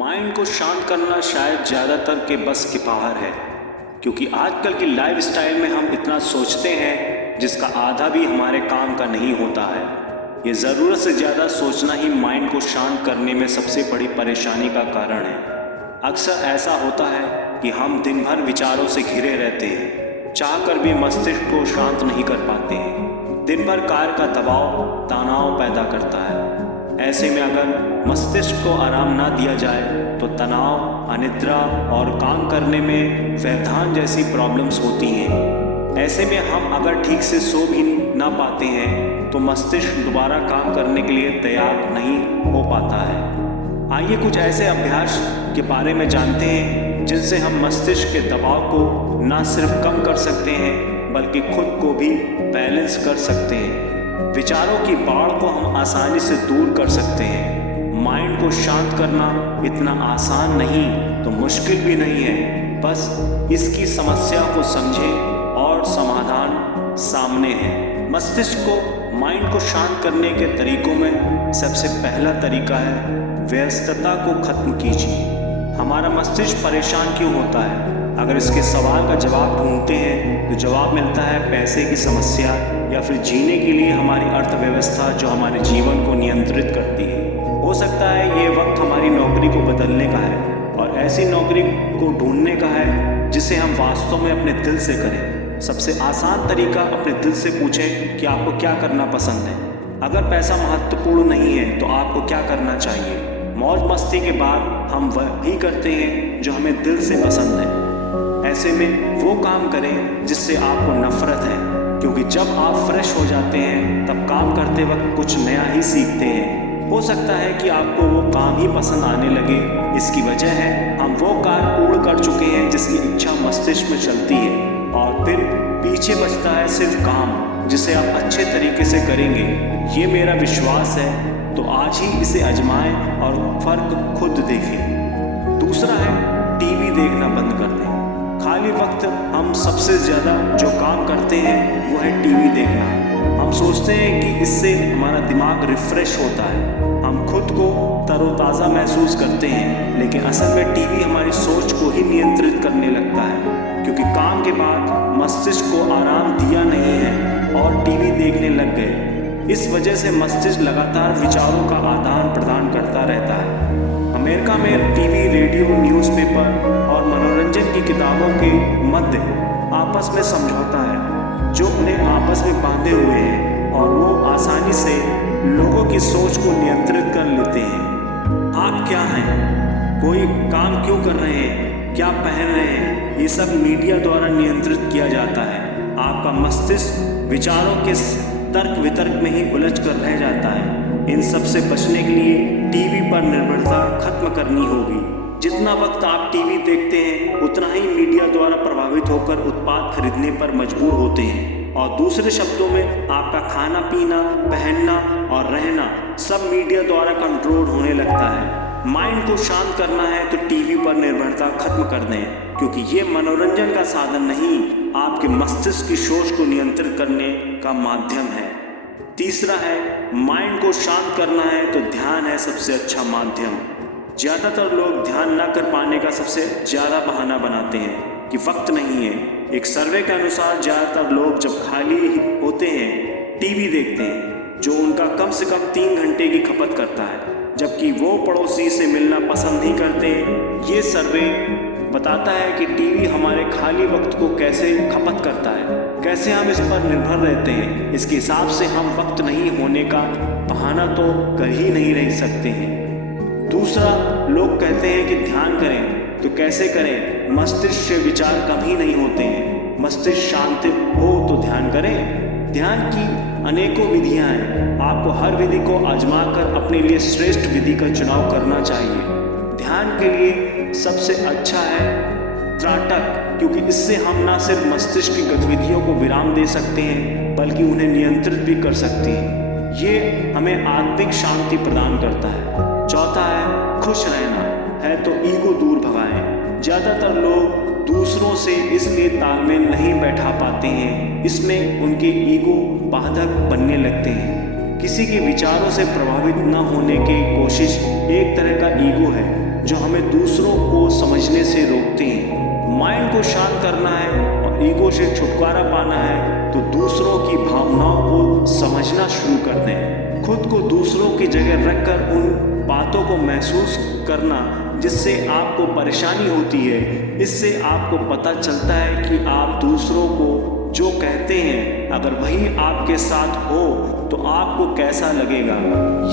Mind को शांत करना शायद ज़्यादातर के बस के बाहर है, क्योंकि आजकल की लाइफस्टाइल में हम इतना सोचते हैं जिसका आधा भी हमारे काम का नहीं होता है। ये ज़रूरत से ज़्यादा सोचना ही माइंड को शांत करने में सबसे बड़ी परेशानी का कारण है। अक्सर ऐसा होता है कि हम दिन भर विचारों से घिरे रहते हैं, चाहकर भी मस्तिष्क को शांत नहीं कर पाते हैं। दिन भर कार्य का दबाव तनाव पैदा करता है। ऐसे में अगर मस्तिष्क को आराम ना दिया जाए तो तनाव, अनिद्रा और काम करने में व्यवधान जैसी प्रॉब्लम्स होती हैं। ऐसे में हम अगर ठीक से सो भी ना पाते हैं तो मस्तिष्क दोबारा काम करने के लिए तैयार नहीं हो पाता है। आइए कुछ ऐसे अभ्यास के बारे में जानते हैं जिनसे हम मस्तिष्क के दबाव को ना सिर्फ कम कर सकते हैं बल्कि खुद को भी बैलेंस कर सकते हैं। विचारों की बाढ़ को हम आसानी से दूर कर सकते हैं। माइंड को शांत करना इतना आसान नहीं तो मुश्किल भी नहीं है, बस इसकी समस्या को समझें और समाधान सामने है। मस्तिष्क को माइंड को शांत करने के तरीकों में सबसे पहला तरीका है व्यस्तता को खत्म कीजिए। हमारा मस्तिष्क परेशान क्यों होता है? अगर इसके सवाल का जवाब ढूंढते हैं तो जवाब मिलता है पैसे की समस्या या फिर जीने के लिए हमारी अर्थव्यवस्था जो हमारे जीवन को नियंत्रित करती है। हो सकता है ये वक्त हमारी नौकरी को बदलने का है और ऐसी नौकरी को ढूंढने का है जिसे हम वास्तव में अपने दिल से करें। सबसे आसान तरीका अपने दिल से पूछें कि आपको क्या करना पसंद है। अगर पैसा महत्वपूर्ण नहीं है तो आपको क्या करना चाहिए? मौज मस्ती के बाद हम वही करते हैं जो हमें दिल से पसंद है। ऐसे में वो काम करें जिससे आपको नफरत है, क्योंकि जब आप फ्रेश हो जाते हैं तब काम करते वक्त कुछ नया ही सीखते हैं। हो सकता है कि आपको वो काम ही पसंद आने लगे। इसकी वजह है हम वो कार्य पूर्ण कर चुके हैं जिसकी इच्छा मस्तिष्क में चलती है और फिर पीछे बचता है सिर्फ काम जिसे आप अच्छे तरीके से करेंगे। ये मेरा विश्वास है, तो आज ही इसे आजमाएं और फर्क खुद देखें। दूसरा है टीवी देखना बंद कर दें। खाली वक्त हम सबसे ज़्यादा जो काम करते हैं वो है टीवी देखना। हम सोचते हैं कि इससे हमारा दिमाग रिफ्रेश होता है, हम खुद को तरोताज़ा महसूस करते हैं, लेकिन असल में टीवी हमारी सोच को ही नियंत्रित करने लगता है, क्योंकि काम के बाद मस्तिष्क को आराम दिया नहीं है और टीवी देखने लग गए। इस वजह से मस्तिष्क लगातार विचारों का आदान प्रदान करता रहता है। अमेरिका में टीवी, रेडियो, न्यूज़पेपर और मनोरंजन की किताबों के मध्य आपस में समझौता है जो उन्हें आपस में बांधे हुए हैं और वो आसानी से लोगों की सोच को नियंत्रित कर लेते हैं। आप क्या हैं, कोई काम क्यों कर रहे हैं, क्या पहन रहे हैं, ये सब मीडिया द्वारा नियंत्रित किया जाता है। आपका मस्तिष्क विचारों के तर्क वितर्क में ही उलझ कर रह जाता है। इन सब से बचने के लिए टीवी पर निर्भरता खत्म करनी होगी। जितना वक्त आप टीवी देखते हैं उतना ही मीडिया द्वारा प्रभावित होकर उत्पाद खरीदने पर मजबूर होते हैं, और दूसरे शब्दों में आपका खाना पीना, पहनना और रहना सब मीडिया द्वारा कंट्रोल होने लगता है। माइंड को शांत करना है तो टीवी पर निर्भरता खत्म कर दें, क्योंकि ये मनोरंजन का साधन नहीं, आपके मस्तिष्क की सोच को नियंत्रित करने का माध्यम है। तीसरा है माइंड को शांत करना है तो ध्यान है सबसे अच्छा माध्यम। ज़्यादातर लोग ध्यान न कर पाने का सबसे ज़्यादा बहाना बनाते हैं कि वक्त नहीं है। एक सर्वे के अनुसार ज़्यादातर लोग जब खाली होते हैं टीवी देखते हैं, जो उनका कम से कम 3 घंटे की खपत करता है, जबकि वो पड़ोसी से मिलना पसंद नहीं करते। ये सर्वे बताता है कि टीवी हमारे खाली वक्त को कैसे खपत करता है, कैसे हम इस पर निर्भर रहते हैं। इसके हिसाब से हम वक्त नहीं होने का बहाना तो कर ही नहीं रह सकते हैं। दूसरा, लोग कहते हैं कि ध्यान करें तो कैसे करें, मस्तिष्क से विचार कम ही नहीं होते हैं। मस्तिष्क शांत हो तो ध्यान करें। ध्यान की अनेकों विधियां हैं, आपको हर विधि को आजमा कर अपने लिए श्रेष्ठ विधि का चुनाव करना चाहिए। ध्यान के लिए सबसे अच्छा है त्राटक, क्योंकि इससे हम ना सिर्फ मस्तिष्क की गतिविधियों को विराम दे सकते हैं बल्कि उन्हें नियंत्रित भी कर सकते हैं। ये हमें आत्मिक शांति प्रदान करता है। चौथा है खुश रहना है तो ईगो दूर भगाएं। ज़्यादातर लोग दूसरों से इसलिए तालमेल नहीं बैठा पाते हैं, इसमें उनके ईगो बाधक बनने लगते हैं। किसी के विचारों से प्रभावित न होने की कोशिश एक तरह का ईगो है। जो हमें दूसरों को समझने से रोकते हैं। माइंड को शांत करना है और ईगो से छुटकारा पाना है तो दूसरों की भावनाओं को समझना शुरू कर दें। खुद को दूसरों की जगह रखकर उन बातों को महसूस करना जिससे आपको परेशानी होती है। इससे आपको पता चलता है कि आप दूसरों को जो कहते हैं अगर वही आपके साथ हो तो आपको कैसा लगेगा।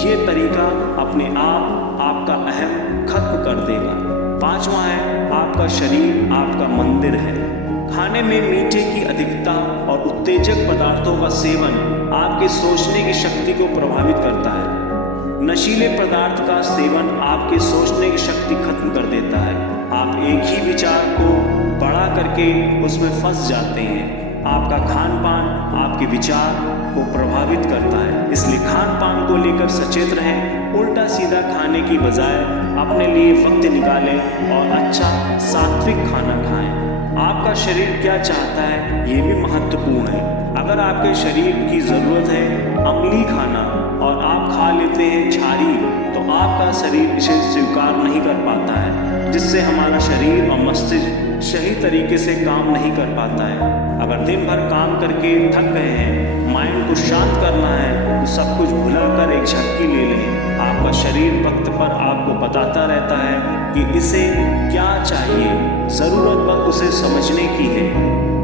ये तरीका अपने आप आपका अहम खत्म कर देगा। पांचवा है, आपका शरीर आपका मंदिर है। खाने में मीठे की अधिकता और उत्तेजक पदार्थों का सेवन आपके सोचने की शक्ति को प्रभावित करता है। नशीले पदार्थ का सेवन आपके सोचने की शक्ति खत्म कर देता है। आप एक ही विचार को बड़ा करके उसमें फंस जाते हैं। आपका खान पान आपके विचार को प्रभावित करता है, इसलिए खान पान को लेकर सचेत रहें। उल्टा सीधा खाने की बजाय अपने लिए वक्त निकालें और अच्छा सात्विक खाना खाएं। आपका शरीर क्या चाहता है ये भी महत्वपूर्ण है। अगर आपके शरीर की ज़रूरत है अम्लीय खाना और आप खा लेते हैं क्षारी तो आपका शरीर इसे स्वीकार नहीं कर पाता है, जिससे हमारा शरीर और मस्तिष्क सही तरीके से काम नहीं कर पाता है। अगर दिन भर काम करके थक गए हैं, माइंड को शांत करना है तो सब कुछ भुलाकर एक झपकी ले लें। आपका शरीर वक्त पर आपको बताता रहता है कि इसे क्या चाहिए, ज़रूरत पर उसे समझने की है।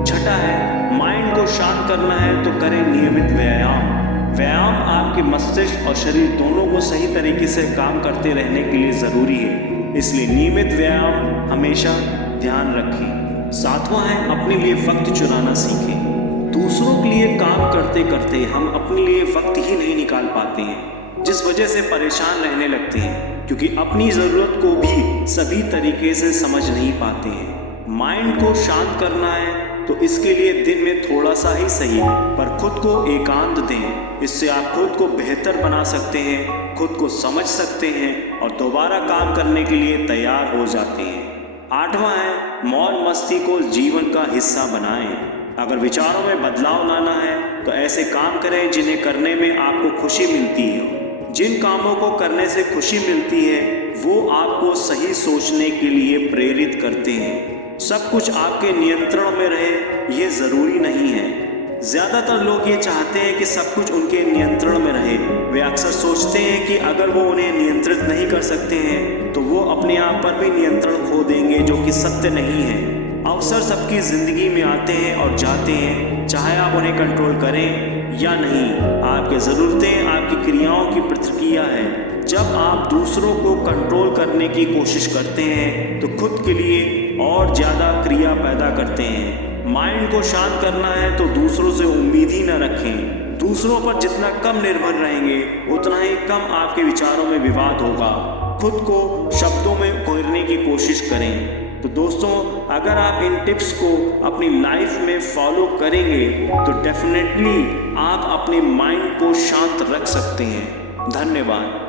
छठा है, माइंड को शांत करना है तो करें नियमित व्यायाम। व्यायाम आपके मस्तिष्क और शरीर दोनों को सही तरीके से काम करते रहने के लिए ज़रूरी है, इसलिए नियमित व्यायाम हमेशा ध्यान रखें। सातवां है, अपने लिए वक्त चुराना सीखें। दूसरों के लिए काम करते करते हम अपने लिए वक्त ही नहीं निकाल पाते हैं, जिस वजह से परेशान रहने लगते हैं, क्योंकि अपनी ज़रूरत को भी सभी तरीके से समझ नहीं पाते हैं। माइंड को शांत करना है तो इसके लिए दिन में थोड़ा सा ही सही पर खुद को एकांत दें। इससे आप खुद को बेहतर बना सकते हैं, खुद को समझ सकते हैं और दोबारा काम करने के लिए तैयार हो जाते हैं। आठवां है, मौज मस्ती को जीवन का हिस्सा बनाएं। अगर विचारों में बदलाव लाना है तो ऐसे काम करें जिन्हें करने में आपको खुशी मिलती है। जिन कामों को करने से खुशी मिलती है वो आपको सही सोचने के लिए प्रेरित करते हैं। सब कुछ आपके नियंत्रण में रहे ये ज़रूरी नहीं है। ज़्यादातर लोग ये चाहते हैं कि सब कुछ उनके नियंत्रण में रहे। वे अक्सर सोचते हैं कि अगर वो उन्हें नियंत्रित नहीं कर सकते हैं तो वो अपने आप पर भी नियंत्रण खो देंगे, जो कि सत्य नहीं है। अवसर सबकी ज़िंदगी में आते हैं और जाते हैं, चाहे आप उन्हें कंट्रोल करें या नहीं। आपकी ज़रूरतें आपकी क्रियाओं की प्रतिक्रिया है। जब आप दूसरों को कंट्रोल करने की कोशिश करते हैं तो खुद के लिए और ज़्यादा क्रिया पैदा करते हैं। माइंड को शांत करना है तो दूसरों से उम्मीद ही न रखें। दूसरों पर जितना कम निर्भर रहेंगे उतना ही कम आपके विचारों में विवाद होगा। खुद को शब्दों में उकेरने की कोशिश करें। तो दोस्तों, अगर आप इन टिप्स को अपनी लाइफ में फॉलो करेंगे तो डेफिनेटली आप अपने माइंड को शांत रख सकते हैं। धन्यवाद।